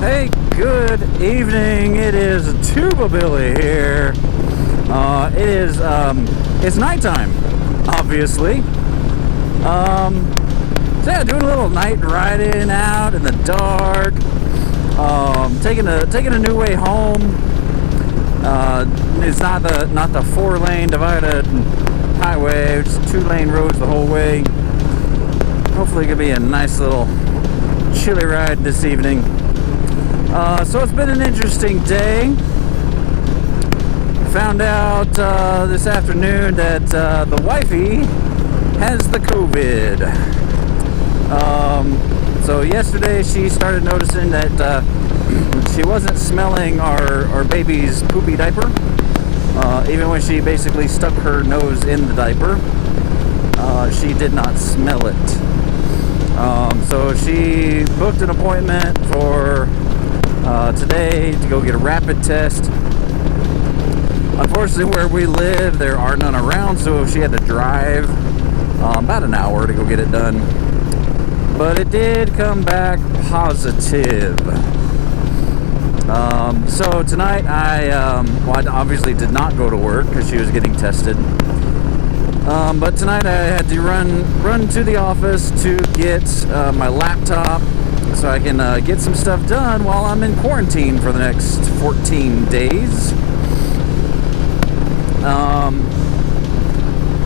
Hey, good evening. It is Tuba Billy here. It's nighttime, obviously. So yeah, doing a little night riding out in the dark. Taking a new way home. It's not the 4-lane divided highway. It's 2-lane roads the whole way. Hopefully, it could be a nice little chilly ride this evening. So it's been an interesting day. Found out this afternoon that the wifey has the COVID. So yesterday she started noticing that she wasn't smelling our baby's poopy diaper. Even when she basically stuck her nose in the diaper, she did not smell it. So she booked an appointment for today to go get a rapid test. Unfortunately, where we live, there are none around, so she had to drive about an hour to go get it done. But it did come back positive. So tonight I obviously did not go to work because she was getting tested. But tonight I had to run to the office to get my laptop so I can get some stuff done while I'm in quarantine for the next 14 days.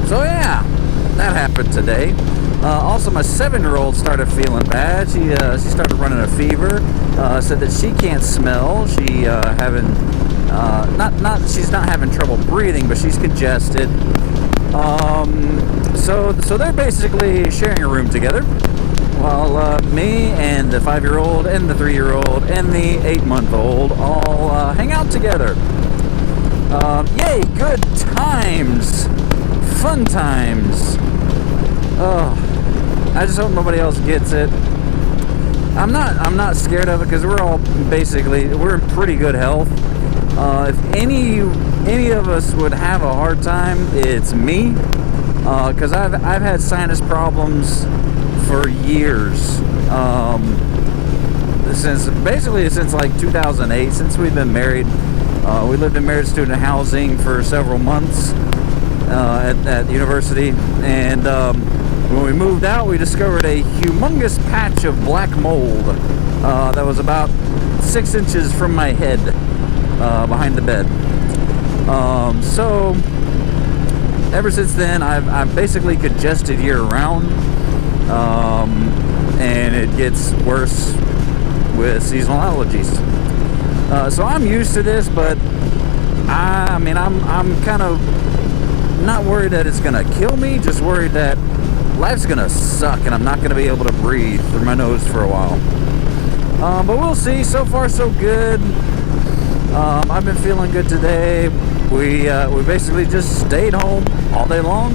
So yeah, that happened today. Also, my 7-year-old started feeling bad. She started running a fever. Said that she can't smell. She's not having trouble breathing, but she's congested. So they're basically sharing a room together, while me and the 5-year-old and the 3-year-old and the 8-month-old all hang out together. Yay, good times, fun times. Oh, I just hope nobody else gets it. I'm not scared of it because we're in pretty good health. If any of us would have a hard time, it's me, because I've had sinus problems for years, since like 2008, since we've been married. We lived in married student housing for several months at university, and when we moved out, we discovered a humongous patch of black mold that was about 6 inches from my head behind the bed. So ever since then, I've basically congested year-round, and it gets worse with seasonal allergies. So I'm used to this, but I'm kind of not worried that it's gonna kill me, just worried that life's gonna suck and I'm not gonna be able to breathe through my nose for a while. But we'll see. So far, so good. I've been feeling good today. We basically just stayed home all day long.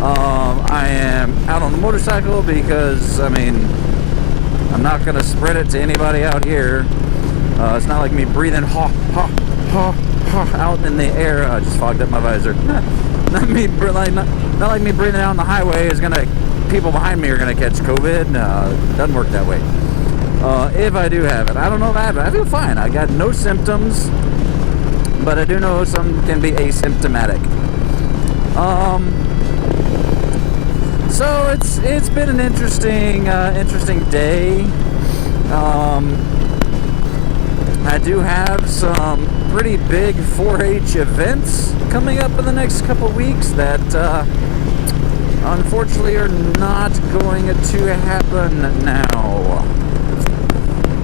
I am out on the motorcycle because, I'm not going to spread it to anybody out here. It's not like me breathing out in the air. I just fogged up my visor. Not like me breathing out on the highway people behind me are going to catch COVID. No, it doesn't work that way. If I do have it. I don't know if I have it. I feel fine. I got no symptoms, but I do know some can be asymptomatic. So it's been an interesting day. I do have some pretty big 4-H events coming up in the next couple weeks that unfortunately are not going to happen now.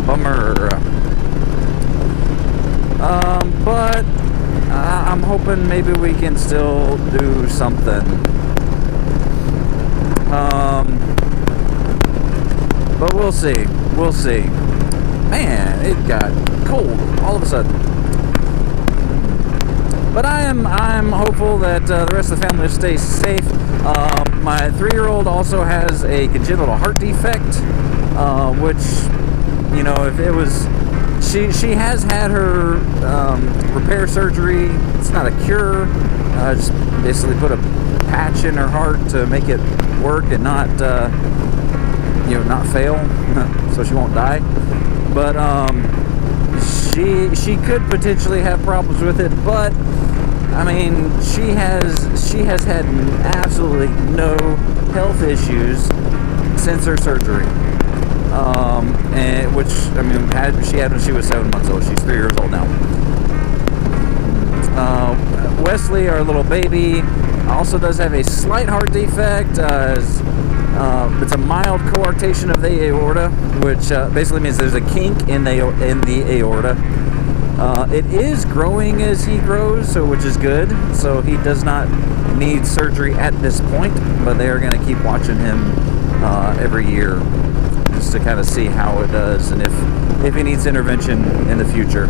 Bummer. But I'm hoping maybe we can still do something. But we'll see. We'll see. Man, it got cold all of a sudden. But I'm hopeful that the rest of the family will stay safe. My 3-year-old also has a congenital heart defect, which, if it was, she has had her repair surgery. It's not a cure. Just basically put a patch in her heart to make it work and not fail, so she won't die. But she could potentially have problems with it. But I mean, she has had absolutely no health issues since her surgery. And which, I mean, she had when she was 7 months old. She's 3 years old now. Wesley, our little baby, also does have a slight heart defect. It's a mild coarctation of the aorta, which basically means there's a kink in the aorta. It is growing as he grows, so which is good. So he does not need surgery at this point, but they are going to keep watching him every year just to kind of see how it does and if he needs intervention in the future.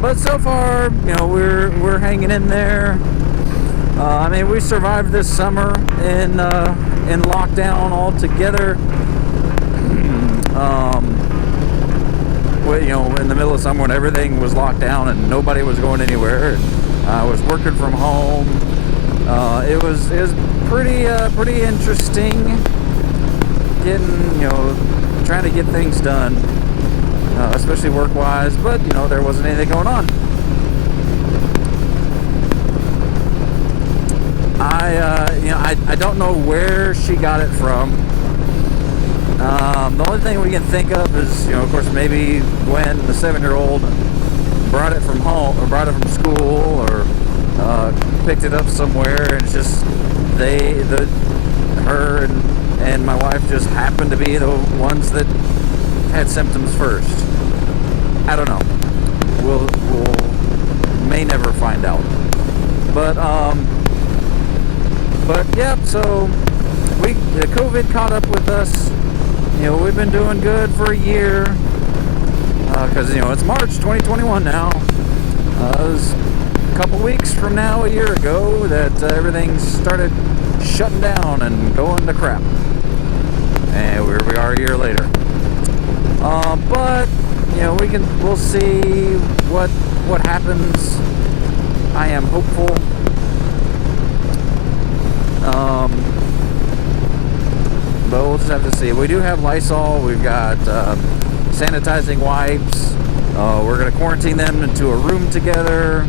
But so far, you know, we're hanging in there. I mean, we survived this summer in lockdown altogether. You know, in the middle of summer when everything was locked down and nobody was going anywhere. I was working from home. It was pretty interesting getting, you know, trying to get things done, especially work-wise. But you know, there wasn't anything going on. I don't know where she got it from. The only thing we can think of is, you know, of course, maybe when the 7-year-old brought it from home or brought it from school or picked it up somewhere, and it's just her and my wife just happened to be the ones that had symptoms first. I don't know. We'll may never find out. But yeah, so the COVID caught up with us. You know, we've been doing good for a year, because, you know, it's March 2021 now. It was a couple weeks from now, a year ago, that everything started shutting down and going to crap. And here we are a year later. But, you know, we'll see what happens. I am hopeful. But we'll just have to see. We do have Lysol. We've got sanitizing wipes. We're going to quarantine them into a room together.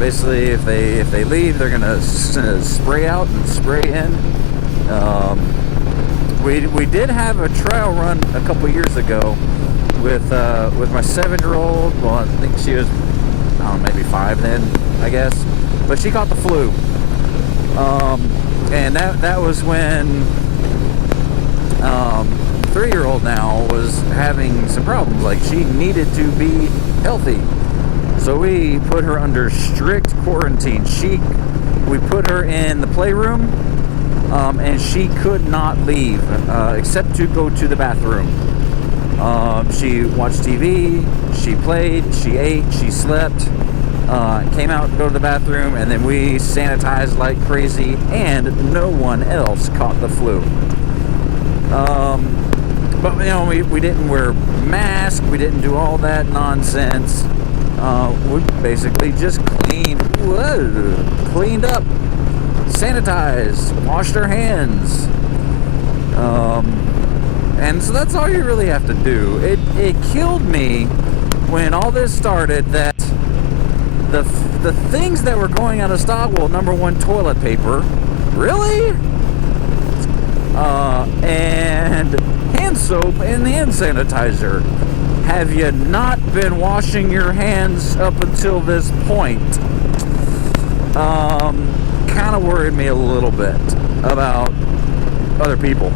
Basically, if they leave, they're going to spray out and spray in. We did have a trial run a couple years ago with my 7-year-old. Well, I think she was, I don't know, maybe 5 then, I guess. But she caught the flu. And that was when 3-year-old now was having some problems. Like, she needed to be healthy. So we put her under strict quarantine. We put her in the playroom, and she could not leave except to go to the bathroom. She watched TV, she played, she ate, she slept. Came out to go to the bathroom, and then we sanitized like crazy, and no one else caught the flu. But you know, we didn't wear masks, we didn't do all that nonsense. We basically just cleaned up, sanitized, washed our hands. And so that's all you really have to do. It killed me when all this started that the things that were going out of stock, well, number one, toilet paper, really? And hand soap and hand sanitizer. Have you not been washing your hands up until this point? Kind of worried me a little bit about other people.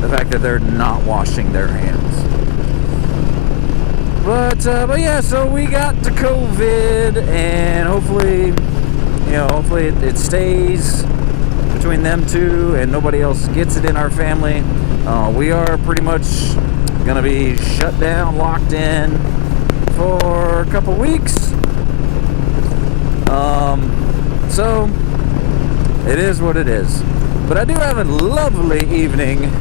The fact that they're not washing their hands. But yeah, so we got to COVID, and hopefully it stays between them two and nobody else gets it in our family. We are pretty much gonna be shut down, locked in for a couple weeks. So it is what it is. But I do have a lovely evening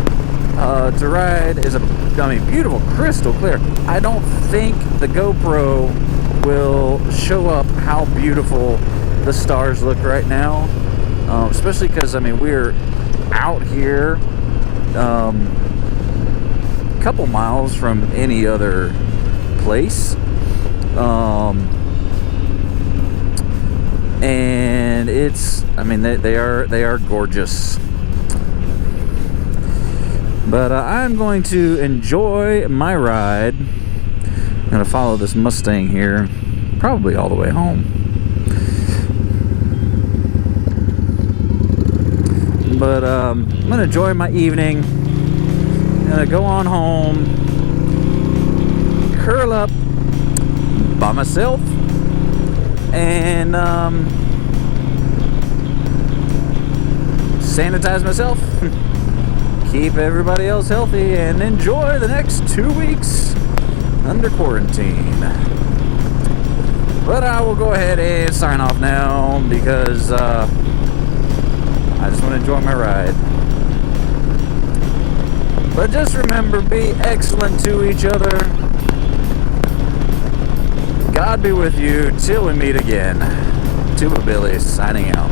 to ride. Beautiful, crystal clear. I don't think the GoPro will show up how beautiful the stars look right now, especially because, I mean, we're out here couple miles from any other place. And it's, I mean, they are gorgeous. But I'm going to enjoy my ride. I'm going to follow this Mustang here, probably all the way home. But I'm going to enjoy my evening. I'm going to go on home, curl up by myself, and sanitize myself, keep everybody else healthy, and enjoy the next 2 weeks under quarantine. But I will go ahead and sign off now because I just want to enjoy my ride. But just remember, be excellent to each other. God be with you till we meet again. Tuba Billy signing out.